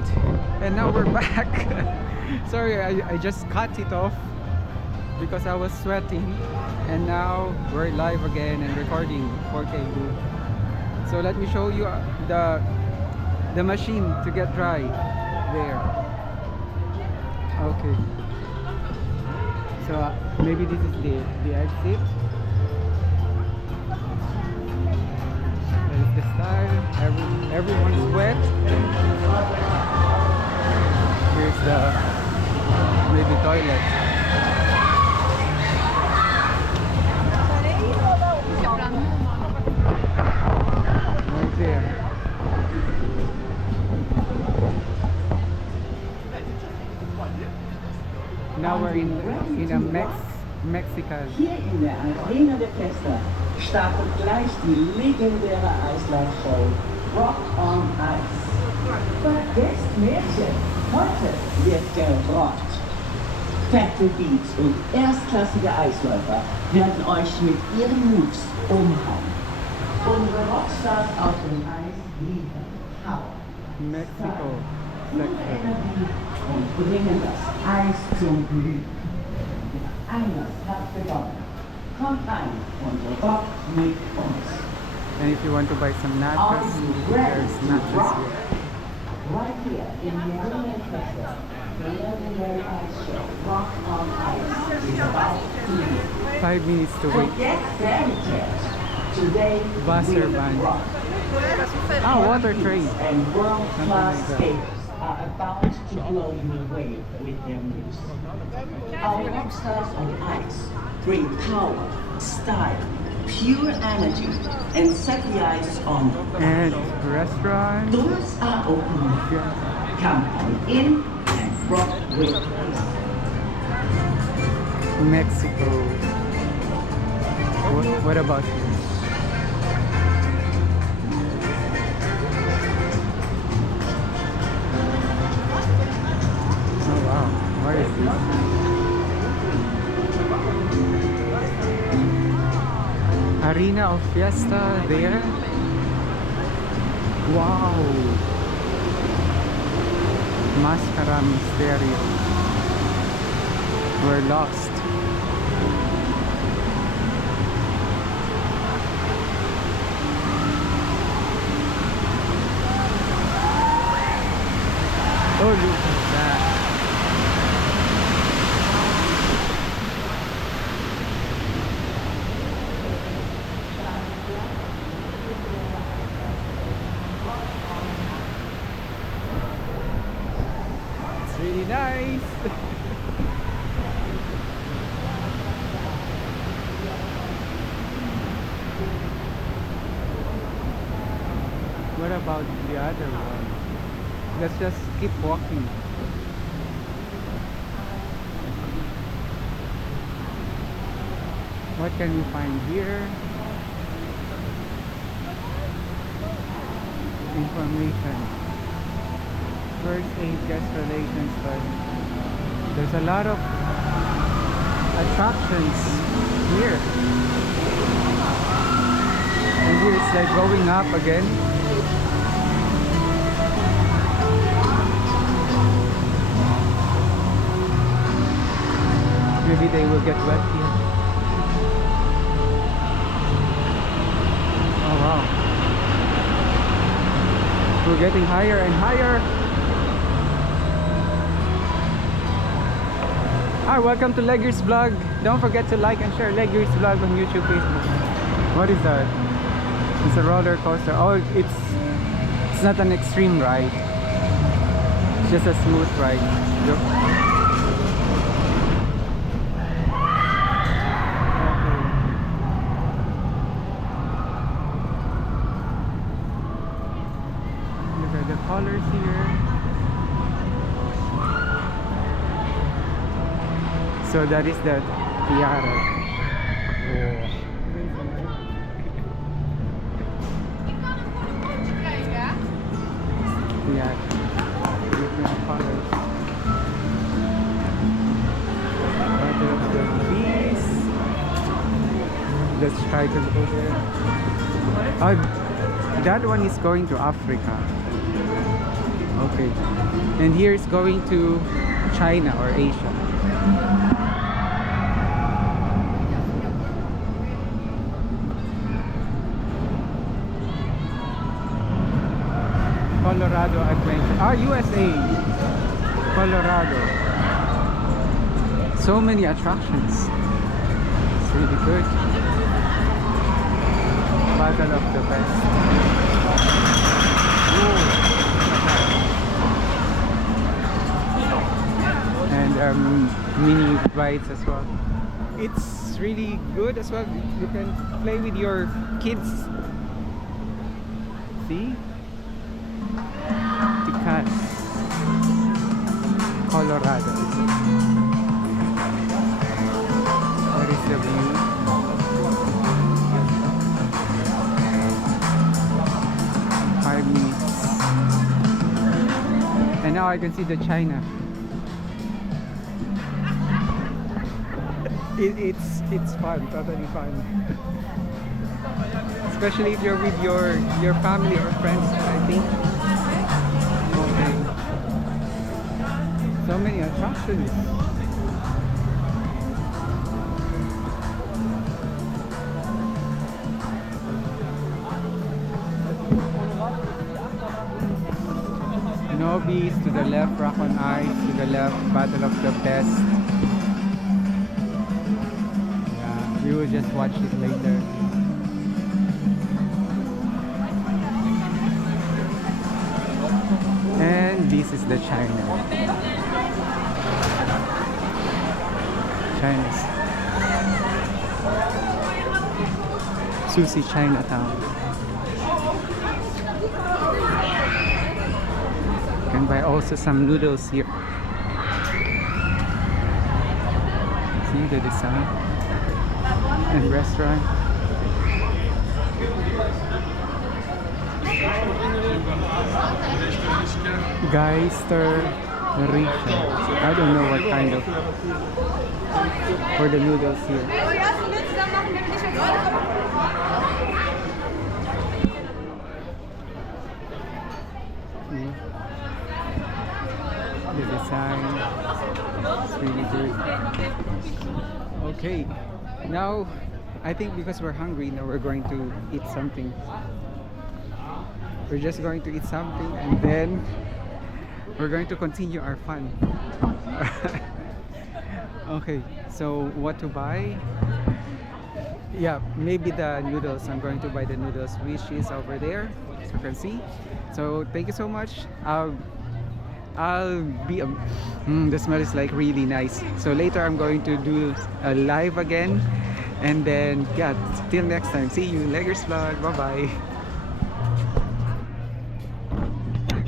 Alright, and now we're back. Sorry, I just cut it off because I was sweating, and now we're live again and recording 4K loop. So let me show you the machine to get dry there. Okay, so maybe this is the exit. There's the style. Everyone's wet. Here's the maybe toilet. Right there. Now we're in a Mexican. Hier in der Arena der Festa startet gleich die legendäre Eislaufshow Rock on Ice. Vergesst Märchen, heute wird gerockt. Fette Beats und erstklassige Eisläufer werden euch mit ihren Moves umhauen. Unsere Rockstars auf dem Eis liefern Power, Mexico und section. Energie und bringen das Eis zum Glühen. Eines hat begonnen. Kommt rein und rockt mit uns. And if you want to buy some Are nachos, you ready there's to nachos rock? here. Right here in the Arena Festa, the legendary ice show, Rock on Ice, is about to begin. 5 minutes to wait. Forget fairy tales. Today, Buzzer we band. rock. Ah, water train. And world-class Something like that. skaters are about to blow you away with their moves. Our rock stars on ice bring power, style, pure energy, and set the ice on fire. And restaurant. Doors are open. Yeah. Come on in and rock with us. Mexico. What about you? Oh wow, what is this? Arena of Fiesta there? Wow! Mascara Misterio. We're lost. Oh, look at that. It's really nice. What about the other one? Let's just keep walking. What can we find here? Information. First aid, guest relations, but there's a lot of attractions here. And here it's like going up again. Maybe they will get wet here. Oh wow. We're getting higher and higher. Hi, welcome to Leggers Vlog. Don't forget to like and share Leggers Vlog on YouTube, Facebook. What is that? It's a roller coaster. Oh, it's not an extreme ride. It's just a smooth ride. Look. The colors here. So that is the tiara. Tiara. Different colors. Mother of the beast. Let's try to go there. Oh, that one is going to Africa. Okay. And here is going to China or Asia. Colorado Adventure. USA. Colorado. So many attractions. It's really good. Battle of the Best. And mini rides as well. It's really good as well. You can play with your kids. See? Tikas, Colorado. There is the view. 5 minutes. And now I can see the China. It's fun, totally fun. Especially if you're with your family or friends, I think. Okay. So many attractions. Nobis to the left, Rock on Ice to the left, Battle of the Best. Yeah, we will just watch it later. And this is the China. China's Sushi Chinatown. You can buy also some noodles here. See the design and restaurant. Geister Richa. I don't know what kind of for the noodles here. See? The design is really good. Okay, now I think because we're hungry now we're going to eat something. We're just going to eat something and then we're going to continue our fun. Okay, so what to buy? Yeah, maybe the noodles. I'm going to buy the noodles, which is over there, as you can see. So thank you so much. I'll be the smell is like really nice. So later I'm going to do a live again, and then yeah, till next time. See you, Leggers Vlog. Bye bye.